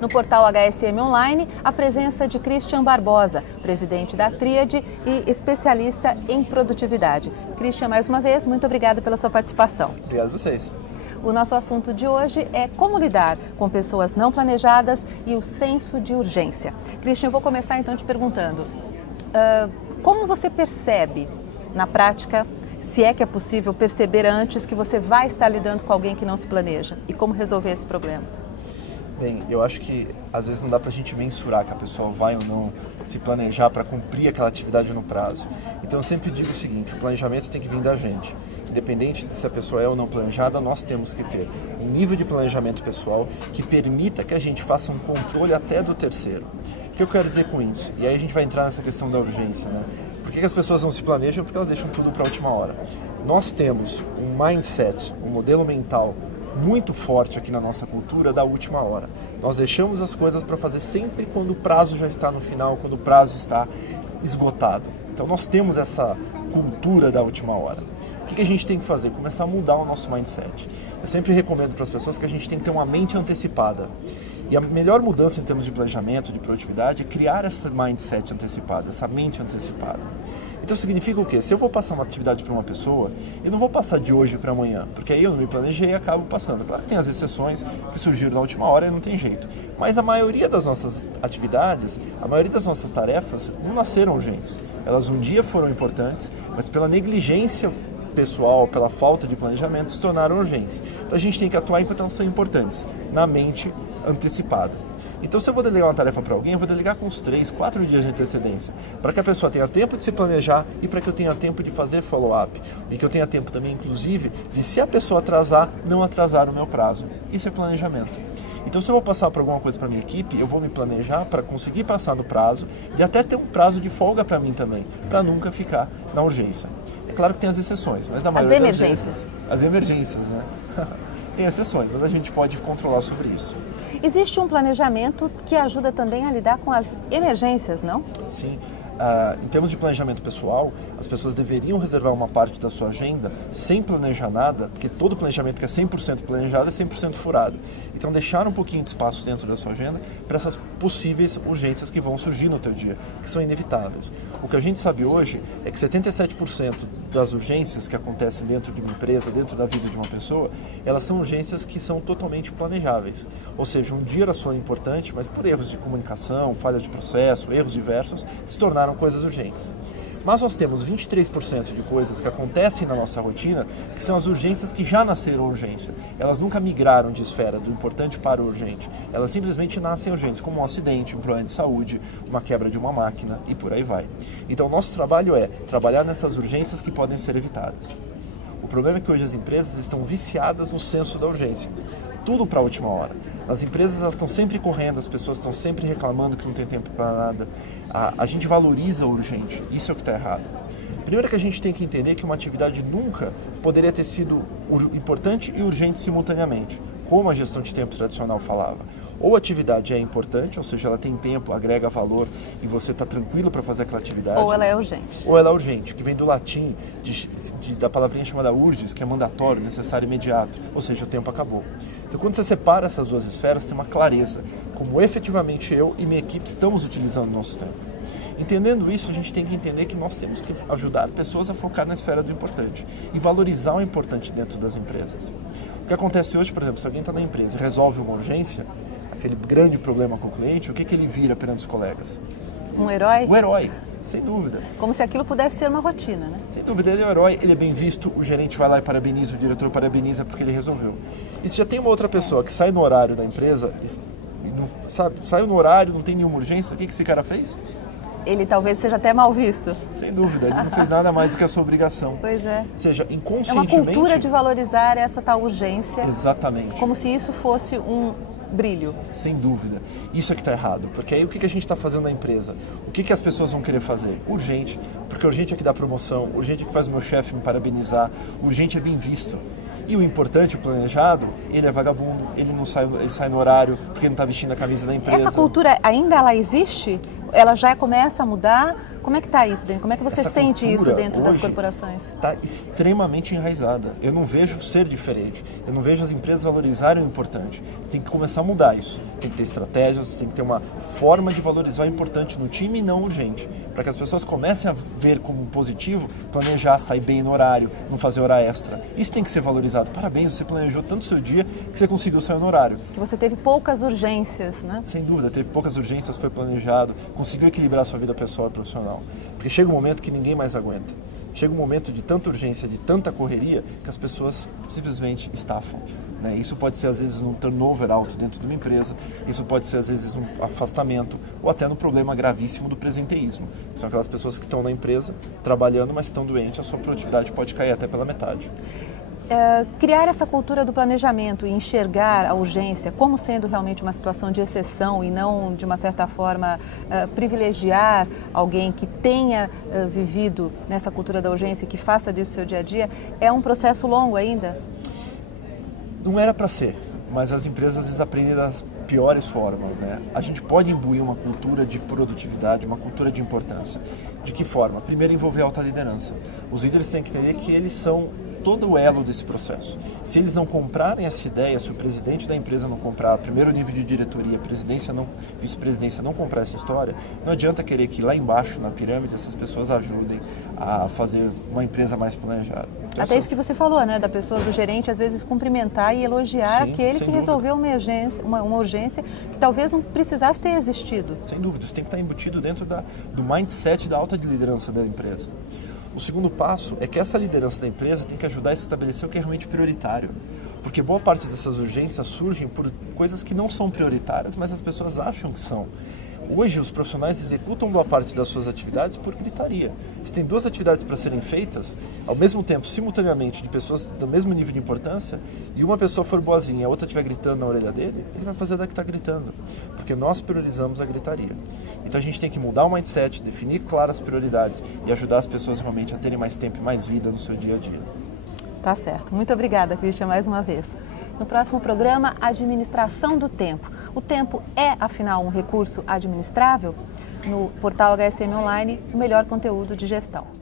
No portal HSM Online, a presença de Christian Barbosa, presidente da Tríade e especialista em produtividade. Christian, mais uma vez, muito obrigada pela sua participação. Obrigado a vocês. O nosso assunto de hoje é como lidar com pessoas não planejadas e o senso de urgência. Christian, eu vou começar então te perguntando, como você percebe na prática, se é que é possível perceber antes que você vai estar lidando com alguém que não se planeja e como resolver esse problema? Bem, eu acho que às vezes não dá pra gente mensurar que a pessoa vai ou não se planejar para cumprir aquela atividade no prazo. Então eu sempre digo o seguinte, o planejamento tem que vir da gente. Independente de se a pessoa é ou não planejada, nós temos que ter um nível de planejamento pessoal que permita que a gente faça um controle até do terceiro. O que eu quero dizer com isso? E aí a gente vai entrar nessa questão da urgência, né? Por que as pessoas não se planejam? Porque elas deixam tudo para a última hora. Nós temos um mindset, um modelo mental muito forte aqui na nossa cultura da última hora. Nós deixamos as coisas para fazer sempre quando o prazo já está no final, quando o prazo está esgotado. Então nós temos essa cultura da última hora. O que a gente tem que fazer? Começar a mudar o nosso mindset. Eu sempre recomendo para as pessoas que a gente tem que ter uma mente antecipada. E a melhor mudança em termos de planejamento, de produtividade, é criar essa mindset antecipada, essa mente antecipada. Então significa o quê? Se eu vou passar uma atividade para uma pessoa, eu não vou passar de hoje para amanhã, porque aí eu não me planejei e acabo passando. Claro que tem as exceções que surgiram na última hora e não tem jeito. Mas a maioria das nossas atividades, a maioria das nossas tarefas não nasceram urgentes. Elas um dia foram importantes, mas pela negligência pessoal, pela falta de planejamento, se tornaram urgentes. Então a gente tem que atuar enquanto elas são importantes, na mente antecipada. Então se eu vou delegar uma tarefa para alguém, eu vou delegar com uns 3, 4 dias de antecedência, para que a pessoa tenha tempo de se planejar e para que eu tenha tempo de fazer follow-up. E que eu tenha tempo também, inclusive, de se a pessoa atrasar, não atrasar o meu prazo. Isso é planejamento. Então se eu vou passar por alguma coisa para minha equipe, eu vou me planejar para conseguir passar no prazo e até ter um prazo de folga para mim também, para nunca ficar na urgência. É claro que tem as exceções, mas na maioria das vezes... As emergências, né? Tem exceções, mas a gente pode controlar sobre isso. Existe um planejamento que ajuda também a lidar com as emergências, não? Sim. Em termos de planejamento pessoal, as pessoas deveriam reservar uma parte da sua agenda sem planejar nada, porque todo planejamento que é 100% planejado é 100% furado. Então deixar um pouquinho de espaço dentro da sua agenda para essas possíveis urgências que vão surgir no teu dia, que são inevitáveis. O que a gente sabe hoje é que 77% das urgências que acontecem dentro de uma empresa, dentro da vida de uma pessoa, elas são urgências que são totalmente planejáveis. Ou seja, um dia elas foram importantes, mas por erros de comunicação, falha de processo, erros diversos, se tornaram coisas urgentes. Mas nós temos 23% de coisas que acontecem na nossa rotina que são as urgências que já nasceram urgência. Elas nunca migraram de esfera do importante para o urgente. Elas simplesmente nascem urgentes, como um acidente, um problema de saúde, uma quebra de uma máquina e por aí vai. Então o nosso trabalho é trabalhar nessas urgências que podem ser evitadas. O problema é que hoje as empresas estão viciadas no senso da urgência. Tudo para a última hora. As empresas elas estão sempre correndo, as pessoas estão sempre reclamando que não tem tempo para nada. A gente valoriza o urgente, isso é o que está errado. Primeiro que a gente tem que entender que uma atividade nunca poderia ter sido importante e urgente simultaneamente, como a gestão de tempo tradicional falava. Ou a atividade é importante, ou seja, ela tem tempo, agrega valor e você está tranquilo para fazer aquela atividade. Ou ela é urgente. Ou ela é urgente, que vem do latim, da palavrinha chamada urges, que é mandatório, necessário, imediato. Ou seja, o tempo acabou. Então, quando você separa essas duas esferas, tem uma clareza, como efetivamente eu e minha equipe estamos utilizando o nosso tempo. Entendendo isso, a gente tem que entender que nós temos que ajudar pessoas a focar na esfera do importante e valorizar o importante dentro das empresas. O que acontece hoje, por exemplo, se alguém está na empresa e resolve uma urgência, aquele grande problema com o cliente, o que ele vira perante os colegas? Um herói? Um herói, sem dúvida. Como se aquilo pudesse ser uma rotina, né? Sem dúvida, ele é um herói, ele é bem visto, o gerente vai lá e parabeniza, o diretor parabeniza porque ele resolveu. E se já tem uma outra pessoa que sai no horário da empresa, e não, sabe, saiu no horário, não tem nenhuma urgência, o que esse cara fez? Ele talvez seja até mal visto. Sem dúvida, ele não fez nada mais do que a sua obrigação. Pois é. Ou seja, É inconscientemente... uma cultura de valorizar essa tal urgência. Exatamente. Como se isso fosse um brilho. Sem dúvida. Isso é que está errado. Porque aí o que a gente está fazendo na empresa? O que as pessoas vão querer fazer? Urgente. Porque urgente é que dá promoção, urgente é que faz o meu chefe me parabenizar, urgente é bem visto. E o importante, o planejado, ele é vagabundo, ele não sai, ele sai no horário porque não está vestindo a camisa da empresa. Essa cultura ainda ela existe ela já começa a mudar? Como é que está isso dentro? Como é que você sente isso dentro das hoje corporações? Está extremamente enraizada. Eu não vejo ser diferente. Eu não vejo as empresas valorizarem o importante. Você tem que começar a mudar isso. Tem que ter estratégias, tem que ter uma forma de valorizar o importante no time e não urgente. Para que as pessoas comecem a ver como positivo, planejar, sair bem no horário, não fazer hora extra. Isso tem que ser valorizado. Parabéns, você planejou tanto o seu dia que você conseguiu sair no horário. Que você teve poucas urgências, né? Sem dúvida, teve poucas urgências, foi planejado, conseguiu equilibrar a sua vida pessoal e profissional. Porque chega um momento que ninguém mais aguenta. Chega um momento de tanta urgência, de tanta correria, que as pessoas simplesmente estafam. Né? Isso pode ser, às vezes, um turnover alto dentro de uma empresa, isso pode ser, às vezes, um afastamento, ou até no problema gravíssimo do presenteísmo. Que são aquelas pessoas que estão na empresa, trabalhando, mas estão doentes, a sua produtividade pode cair até pela metade. Criar essa cultura do planejamento e enxergar a urgência como sendo realmente uma situação de exceção e não, de uma certa forma, privilegiar alguém que tenha vivido nessa cultura da urgência e que faça disso o seu dia a dia, é um processo longo ainda? Não era para ser, mas as empresas às vezes aprendem das piores formas, né? A gente pode imbuir uma cultura de produtividade, uma cultura de importância. De que forma? Primeiro, envolver a alta liderança. Os líderes têm que entender que eles são todo o elo desse processo. Se eles não comprarem essa ideia, se o presidente da empresa não comprar, primeiro nível de diretoria, presidência não, vice-presidência não comprar essa história, não adianta querer que lá embaixo na pirâmide essas pessoas ajudem a fazer uma empresa mais planejada. Então, até isso que você falou, né, da pessoa, do gerente, às vezes cumprimentar e elogiar aquele que resolveu uma urgência que talvez não precisasse ter existido. Sem dúvida, isso tem que estar embutido dentro do mindset da alta liderança da empresa. O segundo passo é que essa liderança da empresa tem que ajudar a estabelecer o que é realmente prioritário. Porque boa parte dessas urgências surgem por coisas que não são prioritárias, mas as pessoas acham que são. Hoje, os profissionais executam boa parte das suas atividades por gritaria. Se tem duas atividades para serem feitas, ao mesmo tempo, simultaneamente, de pessoas do mesmo nível de importância, e uma pessoa for boazinha e a outra estiver gritando na orelha dele, ele vai fazer da que está gritando. Porque nós priorizamos a gritaria. Então a gente tem que mudar o mindset, definir claras prioridades e ajudar as pessoas realmente a terem mais tempo e mais vida no seu dia a dia. Tá certo. Muito obrigada, Christian, mais uma vez. No próximo programa, administração do tempo. O tempo é, afinal, um recurso administrável? No portal HSM Online, o melhor conteúdo de gestão.